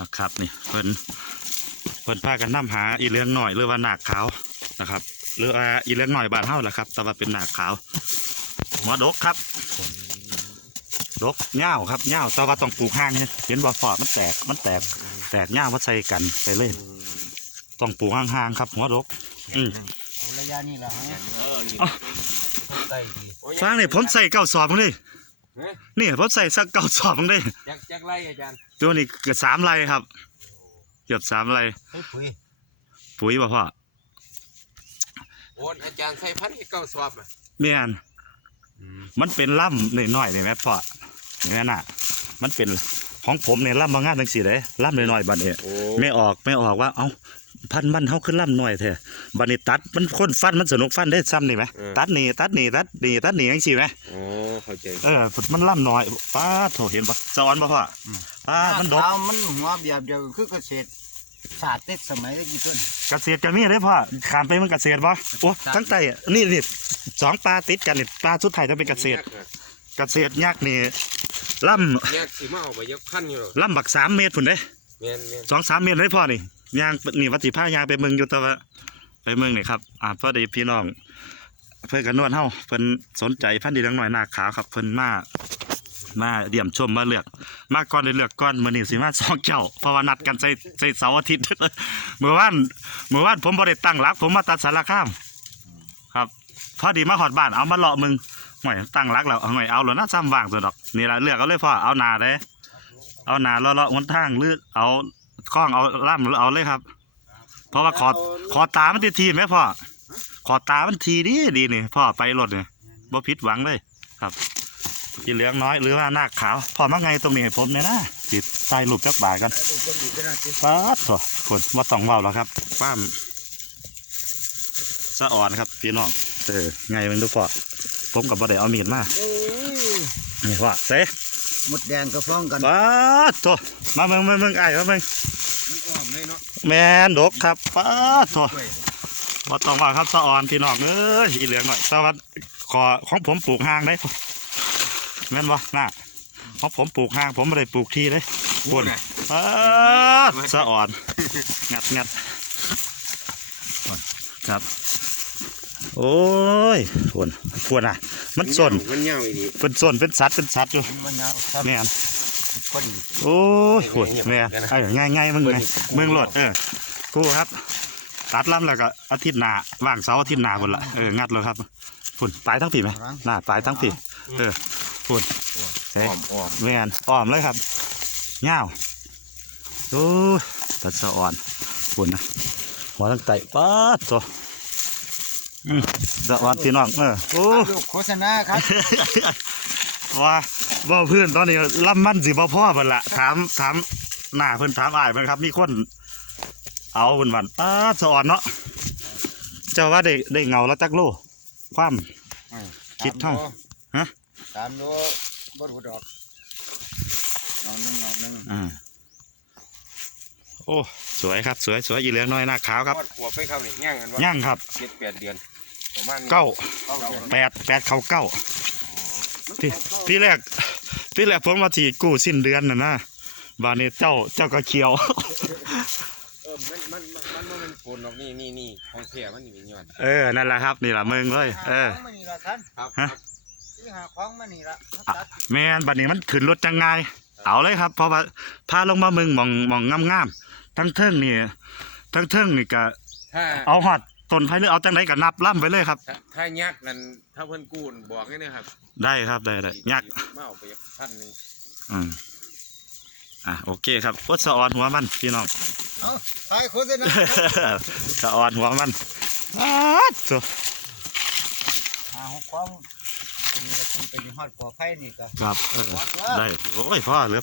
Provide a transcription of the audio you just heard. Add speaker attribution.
Speaker 1: นะครับนี่เพิ่นเพิ่นพากันนำหาอีเลี้ยงหน่อยหรือว่าหนักขาวนะครับ หรือว่าอีเลี้ยงหน่อยบ้านเฮาแหละครับ แต่ว่าเป็นหนักขาวหัวดกครับดกเง่าวครับเง่าวแต่ว่าต้องปลูกห่างเนี่ยเห็นว่าฟอดมันแตกมันแตกแตกเง่าวมาใส่กันไปเลยต้องปลูกห่างๆครับ หัวดก อืม
Speaker 2: เอาระยะนี้ละฮะ
Speaker 3: เออนี่
Speaker 1: อ๋อ
Speaker 2: ใกล้ดี
Speaker 1: ฟังนี่ผมใส่เก้าสอบมึงดิ
Speaker 3: เฮ้ย
Speaker 1: นี่ผมใส่สักเก้าสอบมึงดิ
Speaker 3: จักจักไล่อาจารย์
Speaker 1: ตัวนี้เกือบสามไรครับ เกือบสามไร
Speaker 2: เฮ้ยปุ๋ย
Speaker 1: ปุ๋ยบ่พ่อ
Speaker 3: โอนอาจารย์ใส่พันให้เก้าสอบอะ
Speaker 1: เมียนมันเป็นล่ำหน่อยๆนี่แม่พ่อนี่น่ะ มันเป็น ของผมเนี่ยล่ำบางงานทั้งสี่เลยล่ำหน่อยๆบัดเนี่ย
Speaker 3: โอ้
Speaker 1: ไม่ออกไม่ออกว่าเอ้าพันมันเฮาขึ้นล่ำหน่อยแท้บัดนี้ตัดมันคนฟันมันสนุกฟันได้ซ้ำนี่ไหมตัดนี่ตัดนี่ตัดนี่ตัดนี่จังซี่ไหม
Speaker 3: โอ้เข้าใจ
Speaker 1: เออมันล่ำน้อยป้าดโถเห็นปะสอนปะพ่อป้าดมันดก
Speaker 2: เอามันหัวเบียบเดียวคือเกษตรศาสตร์เต็ดสมัยตะกี้ต้น
Speaker 1: เกษตรก็มีเด้อพ่อขามไปมันเกษตรบ่โอ้ทั้งใต้อะนี่นี่สองปลาติดกันนี่ปลาสุดท้ายจะเป็นเกษตร เกษตรยักษ์นี่ ล่
Speaker 3: เนี่ยสิมาเอาไปยักพันอยู่หรอกำ
Speaker 1: ล่ำบักสามเมตรพุ่นเด้
Speaker 3: แม่นแม่น
Speaker 1: สองสามเมตรเลยพ่อนี่ยางนี่วัดสิพายางไปเมืองอยู่แต่ว่าไปเมืองนี่ครับอ่าพอดีพี่น้อง เพื่อนกันนวดเฮาเพิ่นสนใจพันธุ์ดีลังหน่อยหน้าขาวครับเพิ่นมามาเดี่ยมชมมาเลือก มาก่อนได้เลือกก่อนมื้อนี้สิมาสองเจ้าเพราะว่านัดกันใส่ใส่เสาร์อาทิตย์เมื่อวานเมื่อวานผมบ่ได้ตั้งหลักผมมาตัดสารคาม ครับ พอดีมาหอดบ้านเอามาเลาะมึง หน่อยตั้งหลักแล้วหน่อยเอาแล้วนะซ้ำว่างสุดดอกนี่ละเลือกเอาเลยพ่อเอานาเด้ เอานาเลาะเลาะหนทางหรือเอาคล้องเอาล่ำหรือเอาเลยครับ เพราะว่าขอขอตามันทีทีไหมพ่อขอตามันทีดีดีนี่พ่อไปรถเนี่ยบ่ผิดหวังเลยครับกีเหลืองน้อยหรือว่าหน้าขาวพ่อมาไงตรงนี้ให้ผมเนี่ยนะติดใต้รูปจักบาทกัน
Speaker 2: ลูกจะดีขนาดที่
Speaker 1: ป๊าดโถคนมาต้องเว้าแล้วครับป้ามสะอ่อนครับพี่น้องเออไงมันดูพ่อ ผมกับบ่ได้เอามีดมา
Speaker 2: โอ้ย
Speaker 1: นี่พ่อเซ่
Speaker 2: หมดแดงก็ฟ้องกัน
Speaker 1: ป๊าดโถมาเมืองเมืองเมืองไอ้มาเมือง
Speaker 3: มันอ้อมเลยเนาะ
Speaker 1: แมนดกครับป๊าดโถบ่ต้องว่าครับสะอ่อนพี่น้องเอ้ยอีเหลืองหน่อยสวัสดขอของผมปลูกห่างได้แม่นบ่น่าของผมปลูกห่างผมไม่ได้ปลูกที่เลย
Speaker 3: พูดน่ะ
Speaker 1: ป๊าดสะอ่อน งัดงัดครับ โอ้ยพวนพวนอะ มันสน
Speaker 3: มันเหี่ยวอีดี
Speaker 1: เป็นสนเป็นสัตว์เป็นสัตว์อยู่
Speaker 2: มันยาวครับ
Speaker 1: แม่น
Speaker 2: คน
Speaker 1: โอ้ยพวนแม่นไอ้ง่ายง่ายๆมึงไงมึงโหลดเออกูครับ ตัดลำแล้วก็อาทิตย์หน้าว่างเสาร์อาทิตย์หน้าพุ่นละเอองัดเลยครับพุ่นปลายทั้งปีไหมหน้าปลายทั้งปีเออพุ่นเฮ้ย
Speaker 3: อ้อมอ้อม
Speaker 1: แม่นอ้อมเลยครับเงาวโอ้ยตัดสะอ่อนพุ่นนะหัวตั้งไตป๊าด ตัวอืมสะอ่อนพี่น้องเออโอ้
Speaker 2: ลูกโฆษณาครับ
Speaker 1: ว่าว่าเพื่อนตอนนี้ลำมันสิบ่พ่อเพิ่นละถามถามหน้าเพิ่นถามอ้ายเพิ่นครับ มีคน เอาเพิ่นวันป้าดสะอ่อนเนาะเจ้าว่าได้ได้เงาแล้วจักโลความคิดเท่าฮะ
Speaker 2: สามโลบดหัวดอกนอนหนึงนอนหนึง
Speaker 1: อ่าโอ้ สวยครับ สวยสวยอีเหลืองน้อยหน้าขาวครับ
Speaker 3: ทอดหัวไปเข้านี่ย่างกันว่า
Speaker 1: ย่างครับ
Speaker 3: เจ็ดแปดเดือน ประมาณนี้
Speaker 1: เก้า
Speaker 2: เอาเดือน
Speaker 1: แปดแปดเขาเก้าพี่พี่แรกพี่แรกผมมาที่กู้สิ้นเดือนน่ะนะบานนี้เจ้าเจ้าก็เขียว
Speaker 3: เออมันมันมันมันบ่แมันโคนหรอกนี่นี่นี่ของแท้มันนี่ยอด
Speaker 1: เออนั่นแหละครับนี่แหละเมืองเลย เออ
Speaker 2: หาของมานี่ละท่าน
Speaker 3: ครับ
Speaker 1: ฮะ
Speaker 2: ที่หาของมานี่ละ
Speaker 1: อะแม่นบัดนี้มันขึ้นรถจังไงเอาเลยครับเพราะว่าพาลงมาเมืองหมองหมองงามๆทั้งเทิงนี่ทั้งเทิงนี่ก็
Speaker 3: ถ้า
Speaker 1: เอาหอด ต้นไผ่หรือเอาจังไดก็นับล่ำไปเลยครับ
Speaker 3: ถ้าถ้ายักษ์นั่นถ้าเพิ่นกู้นบอกให้นะครับ
Speaker 1: ได้ครับได้ได้ยักษ์
Speaker 3: มาเอาไปยักพันหนึ่ง
Speaker 1: อืมอะโอเคครับพดสะออนหัวมันพี่น้อง
Speaker 2: เอาถ่ายโฆษณา
Speaker 1: สะออนหัวมันอ้าดโถ่
Speaker 2: หาของอันนี้ก็เป็นฮอดปอไผ่นี่ก็
Speaker 1: ครับเออได้โอ้ยพ่อเหลือ